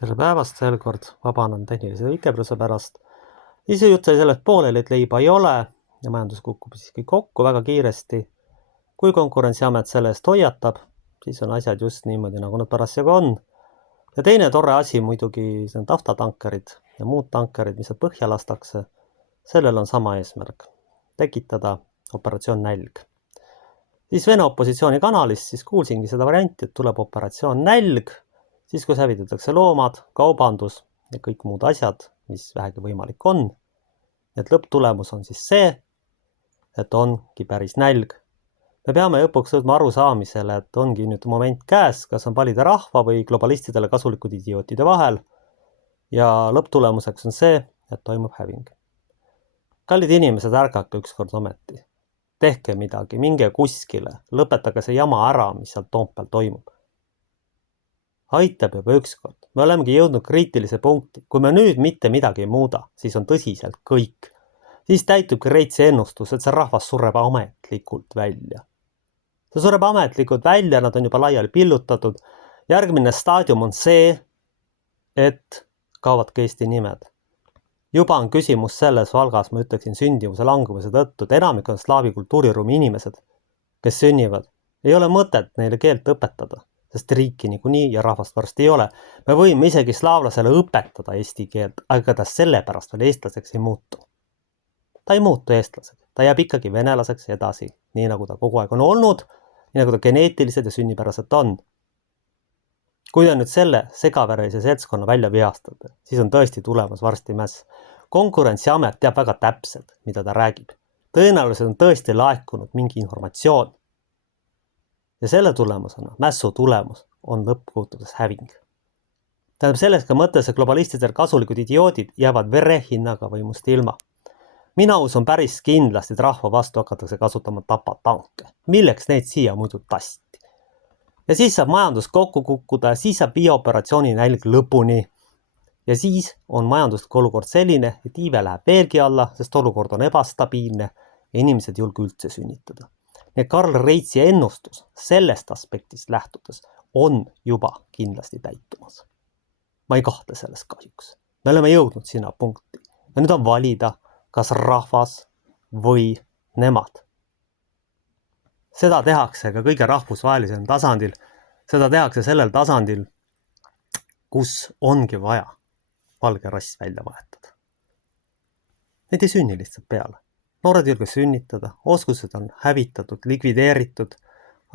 Tere päevast veel kord, vabanen tehnilise vikepruse pärast. Ise jutt sai sellest pooleli, et leiba ei ole ja majandus kukub siiski kokku väga kiiresti. Kui Konkurentsiamet selle eest hoiatab, siis on asjad just niimoodi, nagu nad parasjagu on. Ja teine tore asi muidugi see on naftatankerid ja muud tankerid, mis põhja lastakse. Sellel on sama eesmärk, tekitada operatsioon nälg. Siis Vene opositsioonikanalist siis kuulsingi seda varianti, et tuleb operatsioon nälg, siis kus hävitatakse loomad, kaubandus ja kõik muud asjad, mis vähegi võimalik on. Et lõpptulemus on siis see, et ongi päris nälg. Me peame lõpuks jõudma arusaamisele, et ongi nüüd moment käes, kas on valida rahva või globalistidele kasulikud idiootide vahel. Ja lõpptulemuseks on see, et toimub häving. Kallid inimesed, ärgake ükskord ometi. Tehke midagi, minge kuskile, lõpetage see jama ära, mis seal Toompeal toimub. Aitab juba ükskord. Me olemegi jõudnud kriitilise punkti. Kui me nüüd mitte midagi ei muuda, siis on tõsiselt kõik. Siis täitubki Reitsi ennustus, et see rahvas sureb ametlikult välja. See sureb ametlikult välja, nad on juba laiali pillutatud. Järgmine staadium on see, et kaovad Eesti nimed. Juba on küsimus selles Valgas, ma ütleksin sündivuse languvuse tõttu, et enamik on slaavi kultuuriruumi inimesed, kes sünnivad. Ei ole mõtet neile keelt õpetada, sest riiki niikuinii ja rahvast varsti ei ole. Me võime isegi slaavlasele õpetada eesti keelt, aga ta sellepärast veel eestlaseks ei muutu. Ta ei muutu eestlaseks, ta jääb ikkagi venelaseks edasi, nii nagu ta kogu aeg on olnud, nii nagu ta geneetiliselt ja sünnipäraselt on. Kui te nüüd selle segavereise seltskonna välja vihastate, siis on tõesti tulemas varsti mäss. Konkurentsiamet teab väga täpselt, mida ta räägib. Tõenäoliselt on tõesti laekunud mingi informatsioon. Ja selle tulemusena, mässu tulemus, on lõppkohtudes häving. Tähendab selles ka mõttes, et globalistidel kasulikud idioodid jäävad verehinnaga võimust ilma. Mina usun päris kindlasti, et rahva vastu hakatakse kasutama tapatanke. Milleks neid siia muidu tasti? Ja siis saab majandus kokku kukkuda, siis saab viia operatsiooni nälg lõpuni. Ja siis on majanduslik olukord selline, et iive läheb veelgi alla, sest olukord on ebastabiilne ja inimesed ei julge üldse sünnitada. Nii Karl Reitsi ennustus sellest aspektist lähtudes on juba kindlasti täitumas. Ma ei kahtle selles kahjuks. Me oleme jõudnud sinna punkti. Ja nüüd on valida, kas rahvas või nemad. Seda tehakse ka kõige rahvusvahelisel tasandil. Seda tehakse sellel tasandil, kus ongi vaja valge rass välja vahetada. Need ei sünni lihtsalt peale. Noored ei julge sünnitada, oskused on hävitatud, likvideeritud.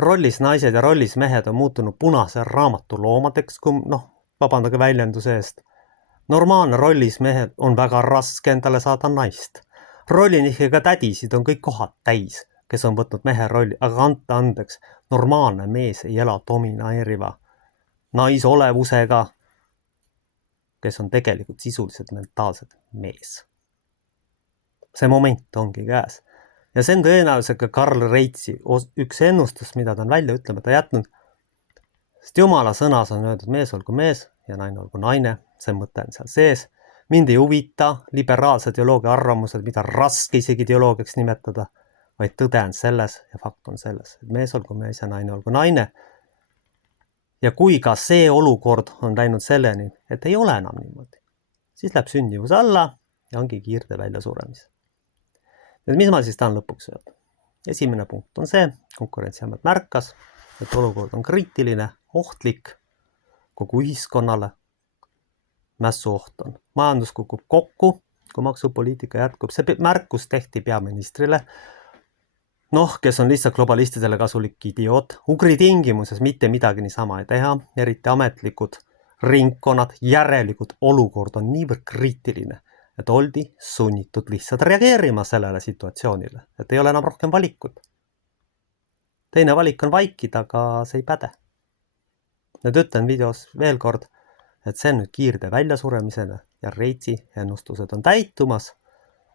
Rollis naised ja rollis mehed on muutunud punase raamatu loomadeks, kui vabandage väljenduse eest. Normaalne rollis mehed on väga raske endale saada naist. Rollinihkega tädisid on kõik kohad täis, kes on võtnud mehe rolli, aga anta andeks, normaalne mees ei ela domineeriva naisolevusega, kes on tegelikult sisuliselt mentaalsed mees. See moment ongi käes. Ja see on tõenäoliselt ka Karl Reitsi üks ennustus, mida ta on välja ütlemata jätnud. Sest Jumala sõnas on öeldud mees olgu mees ja naine olgu naine, see mõte on seal sees. Mind ei huvita liberaalse teoloogia arvamused, mida raske isegi teoloogiaks nimetada, vaid tõde on selles ja fakt on selles, et mees olgu mees ja naine olgu naine. Ja kui ka see olukord on läinud selleni, et ei ole enam niimoodi, siis läheb sündivus alla ja ongi kiirde välja suremis. Nüüd mis ma siis tahan lõpuks öelda? Esimene punkt on see, Konkurentsiamet märkas, et olukord on kriitiline, ohtlik kogu ühiskonnale. Mässu oht on. Majandus kukub kokku, kui maksupoliitika jätkub. See märkus tehti peaministrile, kes on lihtsalt globalistidele kasulik idioot. Ugri tingimuses mitte midagi niisama ei teha, eriti ametlikud ringkonnad, järelikult olukord on niivõrd kriitiline, et oldi sunnitud lihtsalt reageerima sellele situatsioonile, et ei ole enam rohkem valikut. Teine valik on vaikida, aga see ei päde. Nüüd ütlen videos veel kord, et see on nüüd kiirde väljasuremisena ja Reitsi ennustused on täitumas,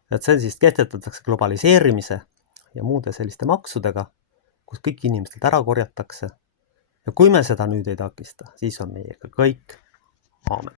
et see siis kehtestatakse globaliseerimise ja muude selliste maksudega, kus kõik inimestelt ära korjatakse. Ja kui me seda nüüd ei takista, siis on meiega kõik. Aamen.